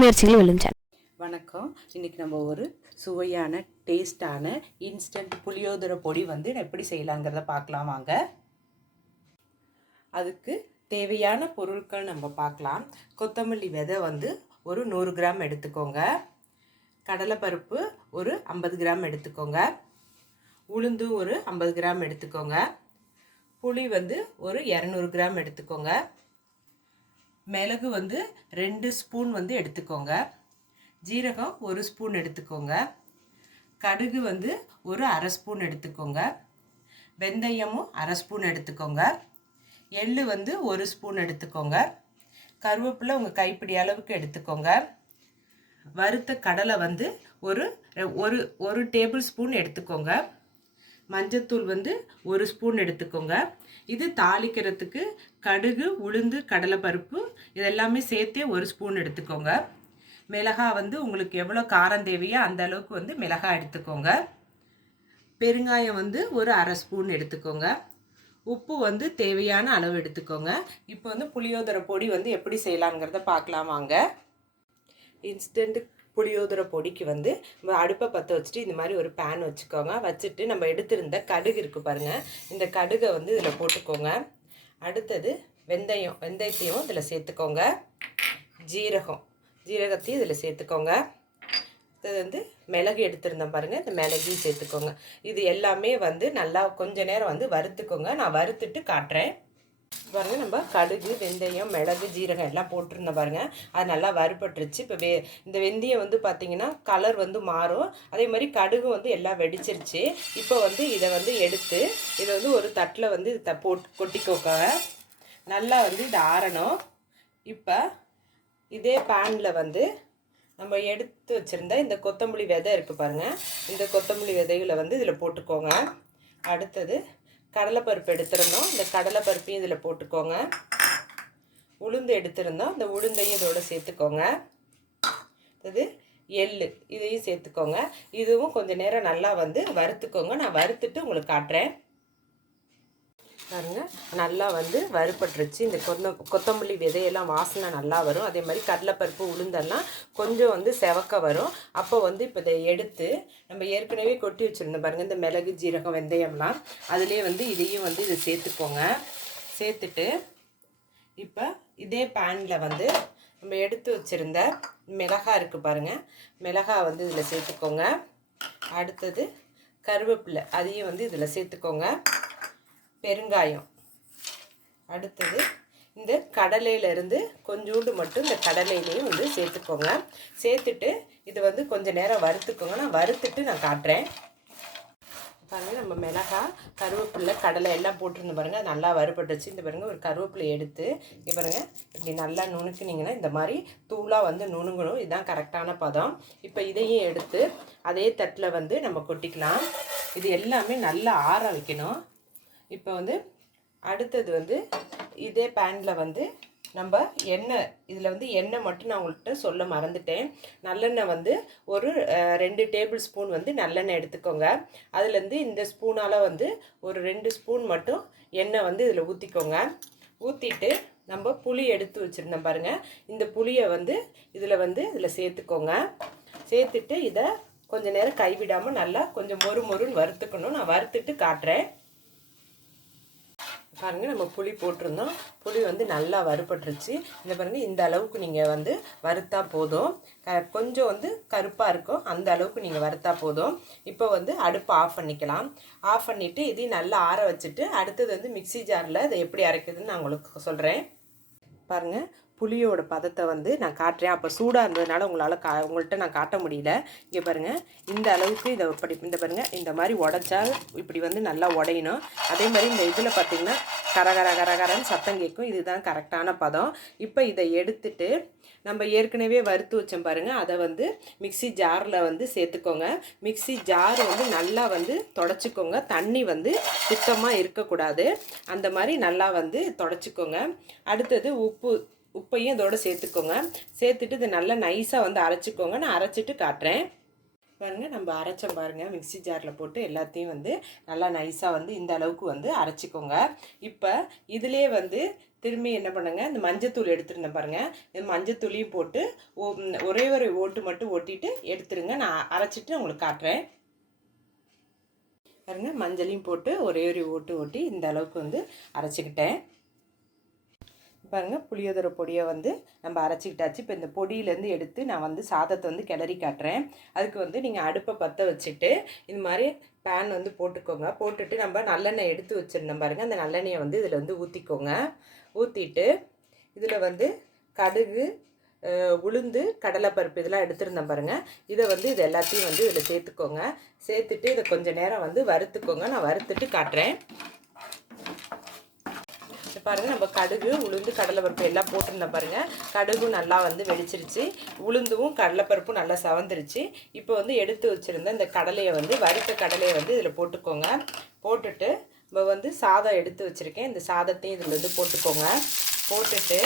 முயற்சிகள் வெல்லும் சேனல். வணக்கம். இன்றைக்கி நம்ம ஒரு சுவையான டேஸ்டான இன்ஸ்டன்ட் புளியோதரை பொடி வந்து எப்படி செய்யலாங்கிறத பார்க்கலாம் வாங்க. அதுக்கு தேவையான பொருட்கள் நம்ம பார்க்கலாம். கொத்தமல்லி விதை வந்து ஒரு 100 கிராம் எடுத்துக்கோங்க. கடலைப்பருப்பு ஒரு 50 கிராம் எடுத்துக்கோங்க. உளுந்து ஒரு 50 கிராம் எடுத்துக்கோங்க. புளி வந்து ஒரு 200 கிராம் எடுத்துக்கோங்க. மிளகு வந்து 2 ஸ்பூன் வந்து எடுத்துக்கோங்க. ஜீரகம் 1 ஸ்பூன் எடுத்துக்கோங்க. கடுகு வந்து ஒரு அரை ஸ்பூன் எடுத்துக்கோங்க. வெந்தயமும் அரை ஸ்பூன் எடுத்துக்கோங்க. எள்ளு வந்து 1 ஸ்பூன் எடுத்துக்கோங்க. கருவேப்பிலை உங்கள் கைப்பிடி அளவுக்கு எடுத்துக்கோங்க. வறுத்த கடலை வந்து ஒரு ஒரு ஒரு டேபிள் ஸ்பூன் எடுத்துக்கோங்க. மஞ்சத்தூள் வந்து 1 ஸ்பூன் எடுத்துக்கோங்க. இது தாளிக்கிறதுக்கு கடுகு, உளுந்து, கடலைப்பருப்பு இதெல்லாமே சேர்த்தே 1 ஸ்பூன் எடுத்துக்கோங்க. மிளகாய் வந்து உங்களுக்கு எவ்வளோ காரம் தேவையோ அந்த அளவுக்கு வந்து மிளகாய் எடுத்துக்கோங்க. பெருங்காயம் வந்து ஒரு அரை ஸ்பூன் எடுத்துக்கோங்க. உப்பு வந்து தேவையான அளவு எடுத்துக்கோங்க. இப்போ வந்து புளியோதரை பொடி வந்து எப்படி செய்யலாங்கிறத பார்க்கலாம் வாங்க. இன்ஸ்டன்ட் புளியோதரை பொடிக்கு வந்து நம்ம அடுப்பை பற்ற வச்சுட்டு இந்த மாதிரி ஒரு பேன் வச்சுக்கோங்க. வச்சுட்டு நம்ம எடுத்திருந்த கடுகு இருக்குது பாருங்கள், இந்த கடுகை வந்து இதில் போட்டுக்கோங்க. அடுத்தது வெந்தயத்தையும் இதில் சேர்த்துக்கோங்க. ஜீரகத்தையும் இதில் சேர்த்துக்கோங்க. இது வந்து மிளகு எடுத்துருந்தேன் பாருங்கள், இந்த மிளகையும் சேர்த்துக்கோங்க. இது எல்லாமே வந்து நல்லா கொஞ்ச நேரம் வந்து வறுத்துக்கோங்க. நான் வறுத்துட்டு காட்டுறேன் பாருங்கள். நம்ம கடுகு, வெந்தயம், மிளகு, ஜீரகம் எல்லாம் போட்டிருந்தேன் பாருங்கள், அது நல்லா வறுபட்டுருச்சு. இப்போ இந்த வெந்தயம் வந்து பார்த்திங்கன்னா கலர் வந்து மாறும். அதே மாதிரி கடுகு வந்து எல்லாம் வெடிச்சிருச்சு. இப்போ வந்து இதை வந்து எடுத்து இதை வந்து ஒரு தட்டில் வந்து கொட்டிக்கோங்க. நல்லா வந்து இது ஆறணும். இப்போ இதே பேனில் வந்து நம்ம எடுத்து வச்சுருந்த இந்த கொத்தமல்லி விதை இருக்குது பாருங்கள், இந்த கொத்தமல்லி விதைகளை வந்து இதில் போட்டுக்கோங்க. அடுத்தது கடலைப்பருப்பு எடுத்துருந்தோம், இந்த கடலைப்பருப்பையும் இதில் போட்டுக்கோங்க. உளுந்து எடுத்துருந்தோம், இந்த உளுந்தையும் இதோடு சேர்த்துக்கோங்க. இது எள்ளு இதையும் சேர்த்துக்கோங்க. இதுவும் கொஞ்சம் நேரம் நல்லா வந்து வறுத்துக்கோங்க. நான் வறுத்துட்டு உங்களுக்கு காட்டுறேன் பாருங்கள். நல்லா வந்து வறுபட்டுருச்சு. இந்த கொத்தமல்லி விதையெல்லாம் வாசனை நல்லா வரும். அதே மாதிரி கடலைப்பருப்பு, உளுந்தெல்லாம் கொஞ்சம் வந்து செவக்க வரும். அப்போ வந்து இப்போ இதை எடுத்து நம்ம ஏற்கனவே கொட்டி வச்சுருந்தோம் பாருங்கள், இந்த மிளகு, ஜீரகம், வெந்தயம்லாம் அதுலேயே வந்து இதையும் வந்து இதை சேர்த்துக்கோங்க. சேர்த்துட்டு இப்போ இதே பேனில் வந்து நம்ம எடுத்து வச்சுருந்த மிளகாய் இருக்குது பாருங்கள், மிளகாய் வந்து இதில் சேர்த்துக்கோங்க. அடுத்தது கருவேப்பிலை அதையும் வந்து இதில் சேர்த்துக்கோங்க. பெருங்காயம், அடுத்தது இந்த கடலையிலேருந்து கொஞ்சோண்டு மட்டும் இந்த கடலையிலையும் வந்து சேர்த்துக்கோங்க. சேர்த்துட்டு இது வந்து கொஞ்சம் நேரம் வறுத்துக்கோங்க. நான் வறுத்துட்டு நான் காட்டுறேன் பாருங்கள். நம்ம மிளகாய், கருவேப்பிலை, கடலை எல்லாம் போட்டுருந்து பாருங்கள், நல்லா வறுபட்டுச்சு. இந்த பாருங்கள், ஒரு கருவேப்பிலை எடுத்து இங்கே பாருங்கள், இப்படி நல்லா நுணுக்குனிங்கன்னா இந்த மாதிரி தூளாக வந்து நுணுங்கணும். இதுதான் கரெக்டான பதம். இப்போ இதையும் எடுத்து அதே தட்டில் வந்து நம்ம கொட்டிக்கலாம். இது எல்லாமே நல்லா ஆற வைக்கணும். இப்போ வந்து அடுத்தது வந்து இதே பேனில் வந்து நம்ம எண்ணெய், இதில் வந்து எண்ணெய் மட்டும் நான் உங்கள்கிட்ட சொல்ல மறந்துட்டேன். நல்லெண்ணெய் வந்து ஒரு 2 டேபிள் ஸ்பூன் வந்து நல்லெண்ணெய் எடுத்துக்கோங்க. அதுலேருந்து இந்த ஸ்பூனால் வந்து ஒரு 2 ஸ்பூன் மட்டும் எண்ணெய் வந்து இதில் ஊற்றிக்கோங்க. ஊற்றிட்டு நம்ம புளி எடுத்து வச்சுருந்தோம் பாருங்கள், இந்த புளியை வந்து இதில் சேர்த்துக்கோங்க. சேர்த்துட்டு இதை கொஞ்சம் நேரம் கைவிடாமல் நல்லா கொஞ்சம் மொறுன்னு வறுத்துக்கணும். நான் வறுத்துட்டு காட்டுறேன் பாருங்கள். நம்ம புளி போட்டிருந்தோம், புளி வந்து நல்லா வறுபட்டுருச்சு. இந்த பாருங்கள், இந்த அளவுக்கு நீங்கள் வந்து வறுத்தா போதும். கொஞ்சம் வந்து கருப்பாக இருக்கும், அந்த அளவுக்கு நீங்கள் வறுத்தா போதும். இப்போ வந்து அடுப்பு ஆஃப் பண்ணிக்கலாம். ஆஃப் பண்ணிவிட்டு இதையும் நல்லா ஆற வச்சுட்டு அடுத்தது வந்து மிக்ஸி ஜாரில் இதை எப்படி அரைக்குதுன்னு நான் உங்களுக்கு சொல்கிறேன் பாருங்கள். புளியோட பதத்தை வந்து நான் காட்டுறேன். அப்போ சூடாக இருந்ததுனால உங்கள்கிட்ட நான் காட்ட முடியல. இங்கே பாருங்கள், இந்த அளவுக்கு இதை இந்த பாருங்கள், இந்த மாதிரி உடைச்சா இப்படி வந்து நல்லா உடையணும். அதே மாதிரி இந்த இதில் பார்த்திங்கன்னா கரகரன்னு சத்தம் கேட்கும். இதுதான் கரெக்டான பதம். இப்போ இதை எடுத்துட்டு நம்ம ஏற்கனவே வறுத்து வச்சோம் பாருங்கள், அதை வந்து மிக்ஸி ஜாரில் வந்து சேர்த்துக்கோங்க. மிக்ஸி ஜார் வந்து நல்லா வந்து தொடச்சிக்கோங்க. தண்ணி வந்து சுத்தமாக இருக்கக்கூடாது, அந்த மாதிரி நல்லா வந்து தொடச்சிக்கோங்க. அடுத்தது உப்பையும் இதோடு சேர்த்துக்கோங்க. சேர்த்துட்டு இதை நல்லா நைஸாக வந்து அரைச்சிக்கோங்க. நான் அரைச்சிட்டு காட்டுறேன் பாருங்கள். நம்ம அரைச்சோம் பாருங்கள், மிக்ஸி ஜாரில் போட்டு எல்லாத்தையும் வந்து நல்லா நைஸாக வந்து இந்த அளவுக்கு வந்து அரைச்சிக்கோங்க. இப்போ இதிலே வந்து திரும்பி என்ன பண்ணுங்க, இந்த மஞ்சத்தூள் எடுத்துருந்தேன் பாருங்கள், இந்த மஞ்சத்தூளையும் போட்டு ஒரே ஒரு ஓட்டு மட்டும் ஓட்டிட்டு எடுத்துருங்க. நான் அரைச்சிட்டு உங்களுக்கு காட்டுறேன் பாருங்கள். மஞ்சளையும் போட்டு ஒரே ஒரு ஓட்டு ஓட்டி இந்த அளவுக்கு வந்து அரைச்சிக்கிட்டேன் பாருங்கள். புளியோதரை பொடியை வந்து நம்ம அரைச்சிக்கிட்டாச்சு. இப்போ இந்த பொடியிலேருந்து எடுத்து நான் வந்து சாதத்தை வந்து கிளறி காட்டுறேன். அதுக்கு வந்து நீங்கள் அடுப்பை பற்ற வச்சுட்டு இது மாதிரி பேன் வந்து போட்டுக்கோங்க. போட்டுட்டு நம்ம நல்லெண்ணெய் எடுத்து வச்சுருந்தோம் பாருங்கள், அந்த நல்லெண்ணெயை வந்து இதில் வந்து ஊற்றிக்கோங்க. ஊற்றிட்டு இதில் வந்து கடுகு, உளுந்து, கடலைப்பருப்பு இதெல்லாம் எடுத்துருந்தேன் பாருங்கள். இதை வந்து இது எல்லாத்தையும் வந்து இதில் சேர்த்துக்கோங்க. சேர்த்துட்டு இதை கொஞ்சம் நேரம் வந்து வறுத்துக்கோங்க. நான் வறுத்துட்டு காட்டுறேன் பாருங்கள். நம்ம கடுகு, உளுந்து, கடலைப்பருப்பு எல்லாம் போட்டிருந்தோம் பாருங்கள். கடுகும் நல்லா வந்து வெடிச்சிருச்சு, உளுந்தும் கடலைப்பருப்பும் நல்லா சவந்துருச்சு. இப்போ வந்து எடுத்து வச்சுருந்த இந்த கடலையை வந்து வறுத்த கடலையை வந்து இதில் போட்டுக்கோங்க. போட்டுட்டு இப்போ வந்து சாதம் எடுத்து வச்சுருக்கேன், இந்த சாதத்தையும் இதில் வந்து போட்டுக்கோங்க. போட்டுட்டு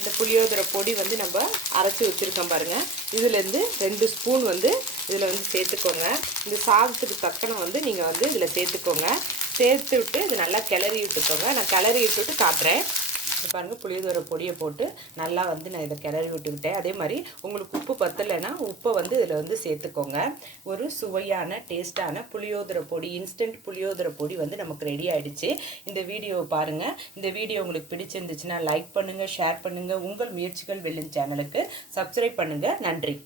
இந்த புளியோதரை பொடி வந்து நம்ம அரைச்சி வச்சுருக்கோம் பாருங்கள், இதுலேருந்து 2 ஸ்பூன் வந்து இதில் வந்து சேர்த்துக்கோங்க. இந்த சாதத்துக்கு தக்கன வந்து நீங்கள் வந்து இதில் சேர்த்துக்கோங்க. சேர்த்து விட்டு இது நல்லா கிளறி விட்டுக்கோங்க. நான் கிளறி விட்டுட்டு காட்டுறேன். இப்போ பாருங்கள், புளியோதரை பொடியை போட்டு நல்லா வந்து நான் இதை கிளறி விட்டுக்கிட்டேன். அதே மாதிரி உங்களுக்கு உப்பு பத்தலைன்னா உப்பை வந்து இதில் வந்து சேர்த்துக்கோங்க. ஒரு சுவையான டேஸ்ட்டான புளியோதரை பொடி, இன்ஸ்டன்ட் புளியோதரை பொடி வந்து நமக்கு ரெடி ஆகிடுச்சு. இந்த வீடியோவை பாருங்கள். இந்த வீடியோ உங்களுக்கு பிடிச்சிருந்துச்சுன்னா லைக் பண்ணுங்கள், ஷேர் பண்ணுங்கள். உங்கள் முயற்சிகள் வெல்லும் சேனலுக்கு சப்ஸ்கிரைப் பண்ணுங்கள். நன்றி.